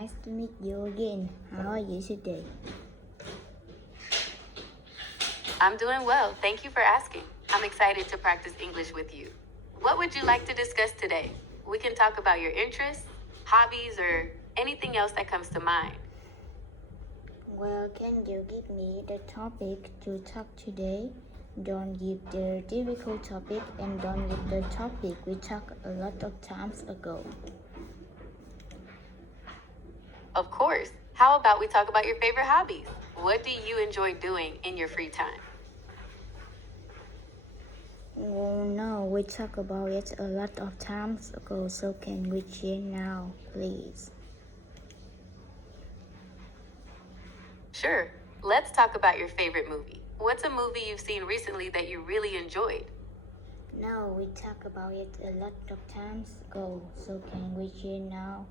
Nice to meet you again. How are you today? I'm doing well. Thank you for asking. I'm excited to practice English with you. What would you like to discuss today? We can talk about your interests, hobbies, or anything else that comes to mind. Well, can you give me the topic to talk today? Don't give the difficult topic and don't give the topic we talked a lot of times ago. Of course. How about we talk about your favorite hobbies? What do you enjoy doing in your free time? Oh no, we talked about it a lot of times ago, so can we change now, please? Sure. Let's talk about your favorite movie. What's a movie you've seen recently that you really enjoyed? No, we talked about it a lot of times ago, so can we change now?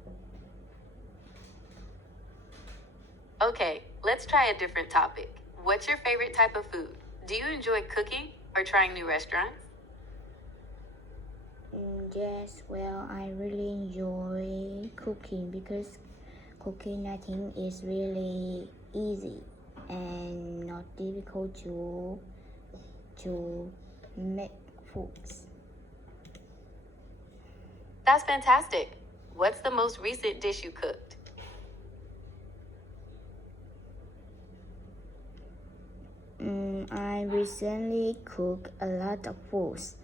Okay, let's try a different topic. What's your favorite type of food? Do you enjoy cooking or trying new restaurants? Yes, well, I really enjoy cooking because cooking I think is really easy and not difficult to make foods. That's fantastic. What's the most recent dish you cooked? I recently cooked a lot of foods.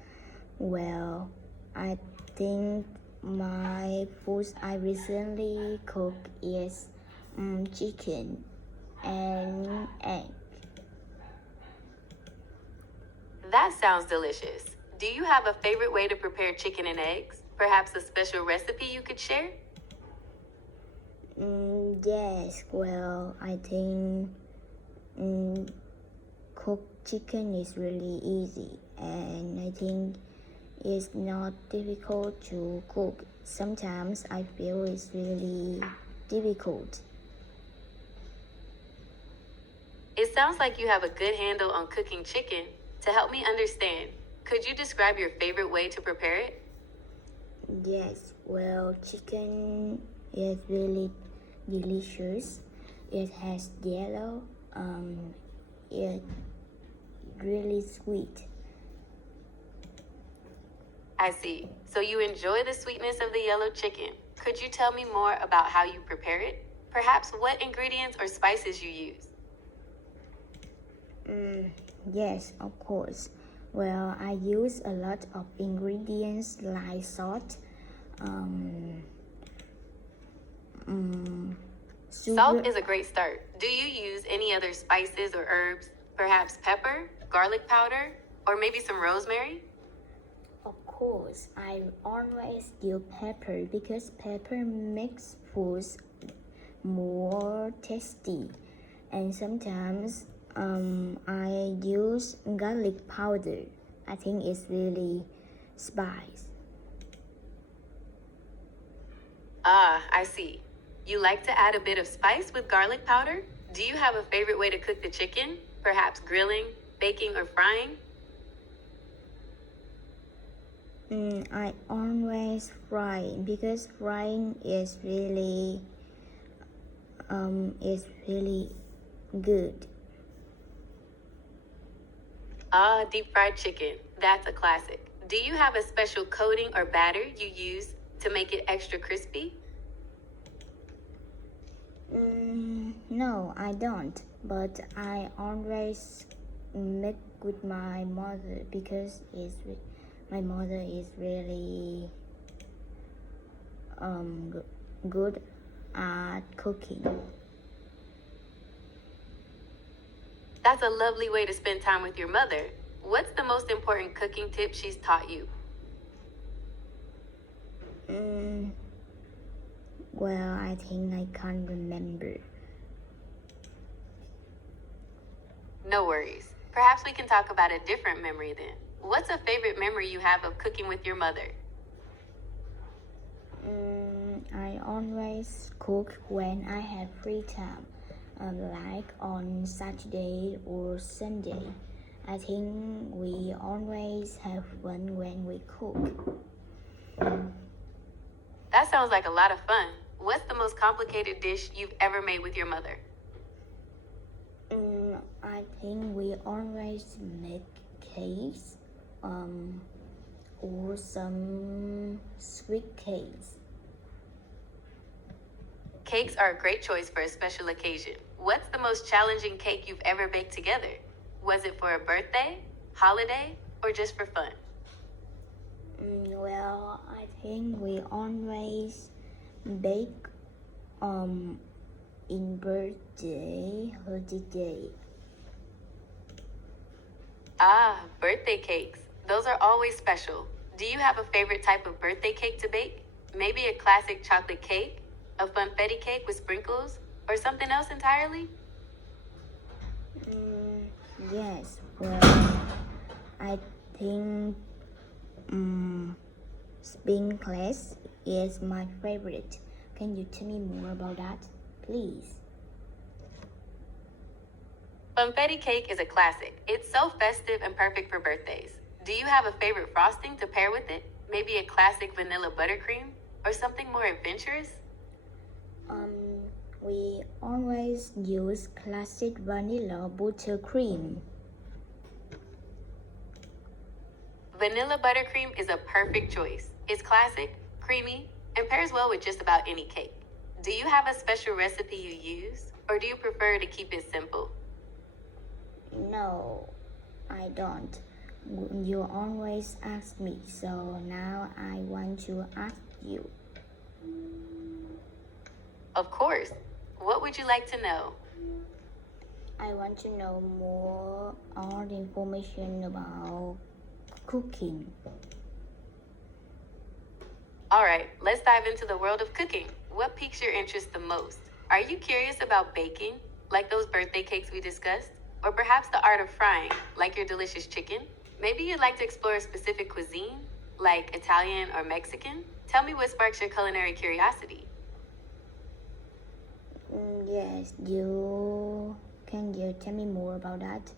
Well, I think my foods I recently cooked is chicken and egg. That sounds delicious. Do you have a favorite way to prepare chicken and eggs? Perhaps a special recipe you could share? Yes, well, I think cooked chicken is really easy and I think it's not difficult to cook. Sometimes I feel it's really difficult. It sounds like you have a good handle on cooking chicken. To help me understand, could you describe your favorite way to prepare it? Yes, well, chicken is really delicious. It has yellow, it really sweet. I see. So you enjoy the sweetness of the yellow chicken. Could you tell me more about how you prepare it? Perhaps what ingredients or spices you use? Yes, of course. Well, I use a lot of ingredients like salt, sugar. Salt is a great start. Do you use any other spices or herbs? Perhaps pepper, garlic powder, or maybe some rosemary? Of course, I always use pepper because pepper makes foods more tasty. And sometimes I use garlic powder. I think it's really spice. Ah, I see. You like to add a bit of spice with garlic powder? Do you have a favorite way to cook the chicken? Perhaps grilling, baking, or frying? I always fry because frying is really good. Ah, deep fried chicken. That's a classic. Do you have a special coating or batter you use to make it extra crispy? No, I don't. But I always make with my mother because my mother is really good at cooking. That's a lovely way to spend time with your mother. What's the most important cooking tip she's taught you? Well, I think I can't remember. No worries. Perhaps we can talk about a different memory then. What's a favorite memory you have of cooking with your mother? I always cook when I have free time, like on Saturday or Sunday. I think we always have fun when we cook. That sounds like a lot of fun. What's the most complicated dish you've ever made with your mother? I think we always make cakes, or some sweet cakes. Cakes are a great choice for a special occasion. What's the most challenging cake you've ever baked together? Was it for a birthday, holiday, or just for fun? Well, I think we always bake in birthday holiday. Ah, birthday cakes. Those are always special. Do you have a favorite type of birthday cake to bake? Maybe a classic chocolate cake, a funfetti cake with sprinkles, or something else entirely? Yes, well, I think sprinkles is my favorite. Can you tell me more about that, please? Funfetti cake is a classic. It's so festive and perfect for birthdays. Do you have a favorite frosting to pair with it? Maybe a classic vanilla buttercream, or something more adventurous? We always use classic vanilla buttercream. Vanilla buttercream is a perfect choice. It's classic, creamy, and pairs well with just about any cake. Do you have a special recipe you use, or do you prefer to keep it simple? No, I don't. You always ask me, so now I want to ask you. Of course. What would you like to know? I want to know more all the information about cooking. All right, let's dive into the world of cooking. What piques your interest the most? Are you curious about baking, like those birthday cakes we discussed? Or perhaps the art of frying, like your delicious chicken? Maybe you'd like to explore a specific cuisine, like Italian or Mexican? Tell me what sparks your culinary curiosity. Yes, can you tell me more about that?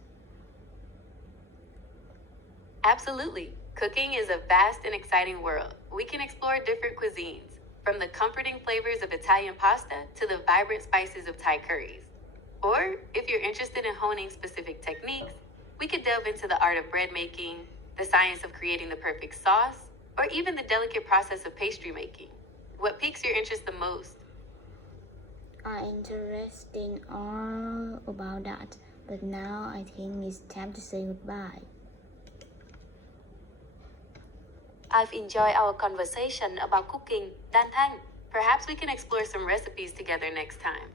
Absolutely. Cooking is a vast and exciting world. We can explore different cuisines, from the comforting flavors of Italian pasta to the vibrant spices of Thai curries. Or, if you're interested in honing specific techniques, we could delve into the art of bread making, the science of creating the perfect sauce, or even the delicate process of pastry making. What piques your interest the most? I'm interested in all about that, but now I think it's time to say goodbye. I've enjoyed our conversation about cooking, Dan Thanh. Perhaps we can explore some recipes together next time.